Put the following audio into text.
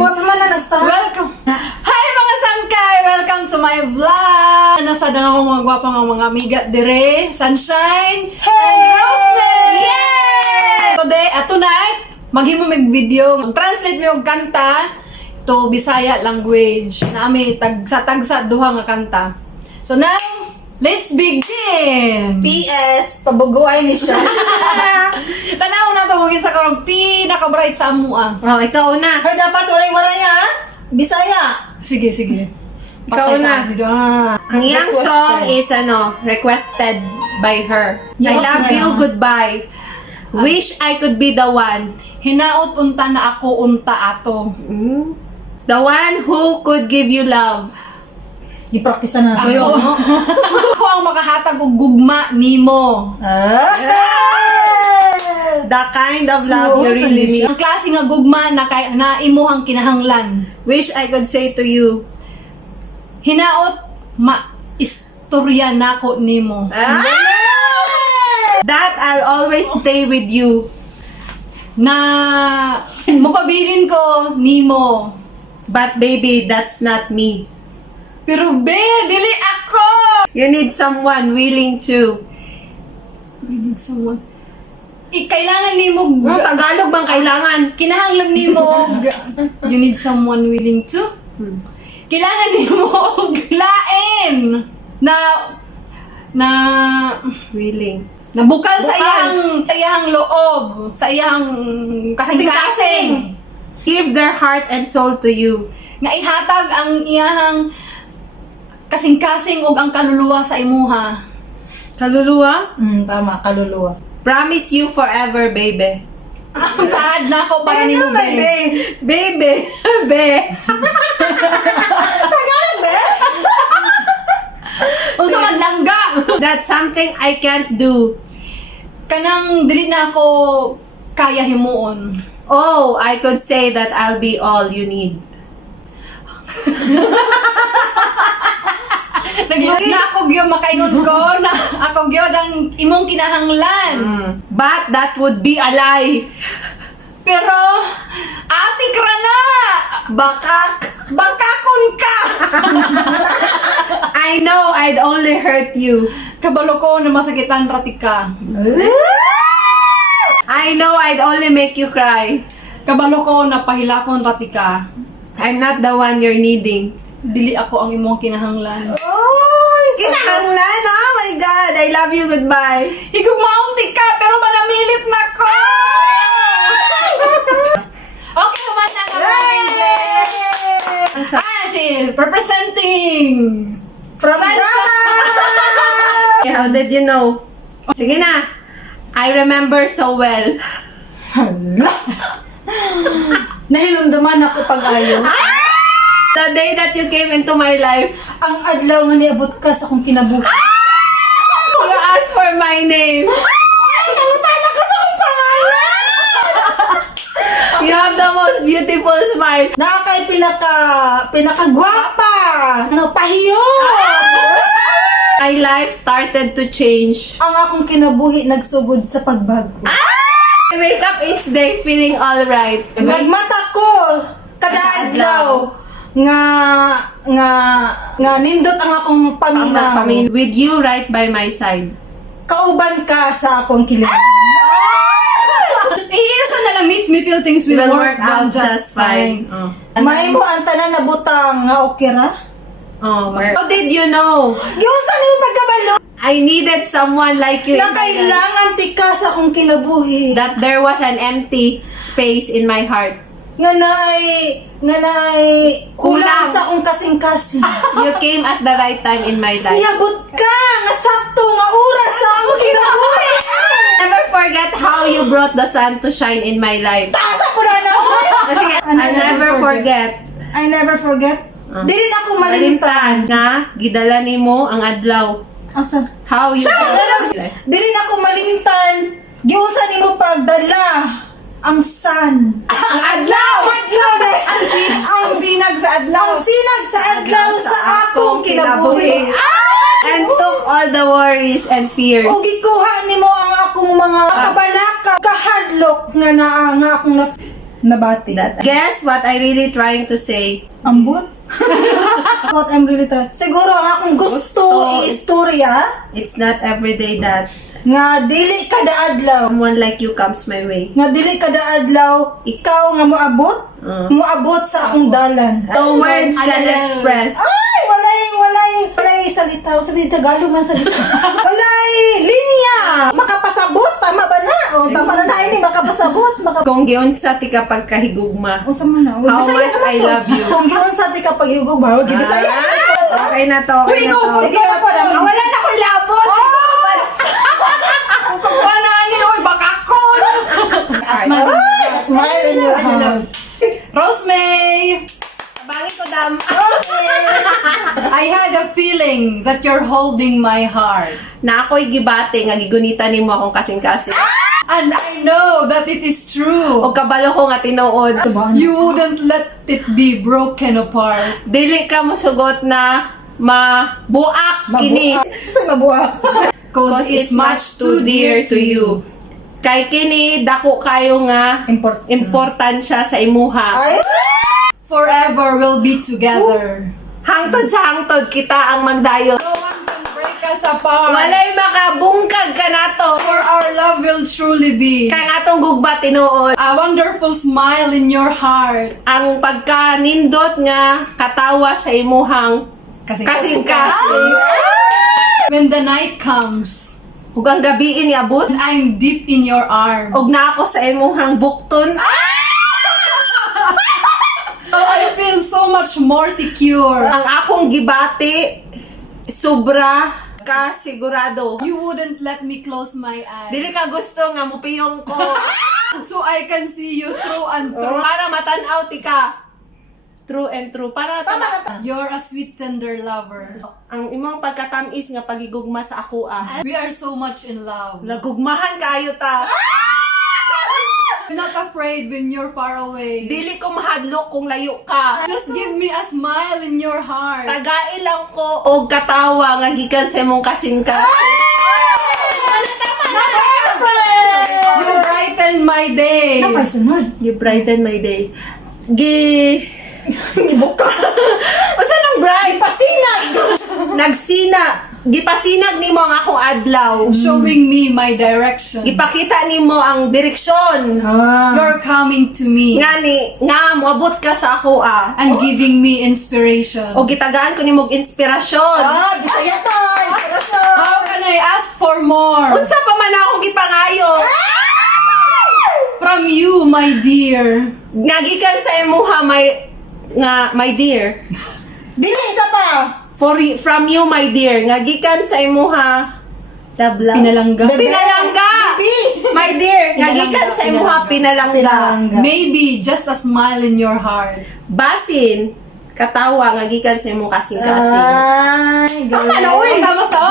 Huwag pa man na nag-start. Welcome! Hi mga sangkay! Welcome to my vlog! Nasadang ako mga gwapang mga amiga dire, Sunshine and Rosemary! Yay! Today, tonight, maghimo mig video, translate mi og kanta to Bisaya language. Naami tagsa duha nga kanta. So now, let's begin! PS, pabuguay ni siya. Tanaw na to mugin sa karong pinaka-bright sa amua. Oh, ikaw na. Ay, dapat waray-waray ha? Bisaya. Sige, sige. Ikaw na. Ang iyang Requested. song is requested by her. I Yeah, love yeah. you, goodbye. Wish I could be the one. Hinaot unta na ako unta ato. The one who could give you love. Di-practice na nato yun. no? Ako ang makahatag og gugma nimo. The kind of love you really need. Ang klase nga gugma na kay na imo ang kinahanglan. Wish I could say to you. Hinaot istorya nako nimo. That I'll always stay with you. Na mapabilin ko nimo. But baby, that's not me. Pero be, dili ako. You need someone willing to. I need someone. Kailangan nimo Tagalog bang kailangan? kinahanglan nimo og you need someone willing to. Kailangan nimo og lain na Willing. nabukal sa Bukal. iyang loob, sa iyang kasing-kasing. Give their heart and soul to you. Nga ihatag ang iyang kasing-kasing ug ang kaluluwa sa imuha. Kaluluwa? Tama, kaluluwa. Promise you forever, baby. Ang saad nako para nimo be. Baby. Be. Tagalog, be? Unsa man langga. That's something I can't do. Kanang dili na ako kaya himuon. Oh, I could say that I'll be all you need. Na ako gyud makaingon ko na ako gyud ang imong kinahanglan. But that would be a lie. Pero ati ka na. Bakakon ka. I know I'd only hurt you. Kabalo ko na masakitan rati ka. I know I'd only make you cry. Kabalo ko na pahilakon rati ka. I'm not the one you're needing. Dili ako ang imong kinahanglan. Oh, kinahanglan. Oh my God. I love you. Goodbye. Higugmaunti ka pero manamilit na ko. Okay naman na nga. Si representing From Sunshine. How did you know? Sige na. I remember so well. Hala. Nahilumduman ako pag-ayo. The day that you came into my life, Ang adlaw nga niabot ka sa akong kinabuhi. you asked for my name. Nangutan ako sa akong pangalan! You have the most beautiful smile. Nakakay pinakagwapa! Ano, pahiyo! My life started to change. Ang akong kinabuhi nagsugod sa pagbago. I wake up each day feeling alright. Nagmata ko kada adlaw nga nindot ang akong paminaw. With you right by my side. Kauban ka sa akong kilingan. Iisa na lang makes me feel things will work out just fine. Oh. May mo ang tanan na butang nga okay ra? Oh, how did you know? Giunsa nimo pagkabalo? I needed someone like you. in Na my life. kailangan tika sa akong kinabuhi. That there was an empty space in my heart. Nga naay kulang Kulang. sa akong kasing-kasing. You came at the right time in my life. Niabot ka nga sakto nga oras sa akong kinabuhi. Never forget how you brought the sun to shine in my life. Taas ako na na. Kasi I'll never forget. I never forget. Dili na ako malimtan. Malimtan nga, gidala nimo ang adlaw. Asa? How you Dili na ako malimtan. Giunsa nimo pagdala ang sun. Ang adlaw! Adlaw na. Ang sinag sa adlaw. Ang sinag sa adlaw sa akong kinabuhi. and took all the worries and fears. O gikuha nimo ang akong mga kabalaka, kahadlok nga naa nga akong Nabati. Guess what I really trying to say? Ambot? What I'm really trying. Siguro ang akong gusto i-istorya It's not everyday that nga dili kada adlaw. someone like you comes my way. Nga dili kada adlaw ikaw nga moabot sa akong dalan. So words can Ano? express. Ay, walay salita. Sabi Tagalog man salita. Walay linya. Makapasabot, tama ba na? O, tama na ini makapasabot. Kung giunsa ti ka pagkahigugma. Unsa man na? How much I love you. Kung giunsa ti kapag yugo ba, gibisaya. Okay na to, okay na to. Ikaw na pa namin. Wala na akong labot. Kukuha na ni, oy, bakakon! Asma, Smile in your heart. Rosemay! Bangin ko dam. I had a feeling that you're holding my heart. Na ako'y gibate nga gigunita nimo akong kasing-kasing. And I know that it is true. O kabalo ko nga tinuod. You wouldn't let it be broken apart. Dili ka mosugot na mabuak kini. Saan mabuak? Cause it's much too dear to you. Kay kini dako kayo nga importansya sa imuha. Ay! Forever we'll be together. Hangtod sa hangtod kita ang magdayo. No one can break us apart. Walay makabungkag ka nato. For our love will truly be Kay atong gugba tinuod. a wonderful smile in your heart. Ang pagkanindot nga katawa sa imuhang kasing-kasing. When the night comes, Ug ang gabi niabot. and I'm deep in your arms. Og na ako sa imuhang bukton. Oh, I feel so much more secure. Ang akong gibati sobra ka sigurado. You wouldn't let me close my eyes. Dili ka gusto nga mupiyong ko. So I can see you through and through. Para matan-aw ti ka. True and true. Para You're a sweet, tender lover. ang imong pagkatamis nga pagigugma sa ako We are so much in love. Nagugmahan kaayo ta. I'm not afraid when you're far away. Dili ko mahadlok kung layo ka. Just give me a smile in your heart. Tagai lang ko og katawa nga gikan sa imong kasing-kasing. You brighten my day. Napay sunod. You brighten my day. Ibuka. Unsa nang bright? Pasinag! Gipasinag nimo ang akong adlaw. Showing me my direction. Gipakita nimo ang direksyon. You're coming to me Nga moabot ka sa ako and giving me inspiration. O gitagaan ko nimo og inspirasyon. Bisaya to! Inspirasyon! How can I ask for more? Unsa pa man akong gipangayo? From you, my dear. Nga gikan sa imuha my dear. Dili, isa pa! From you my dear. Nga gikan sa imuha tabla. Pinalangga. Pinalangga. Baby! My dear, nga gikan sa imuha pinalangga. Maybe just a smile in your heart. Basin katawa nga gikan sa imong kasing-kasing. Ay, Tama na, uy! Tapos na,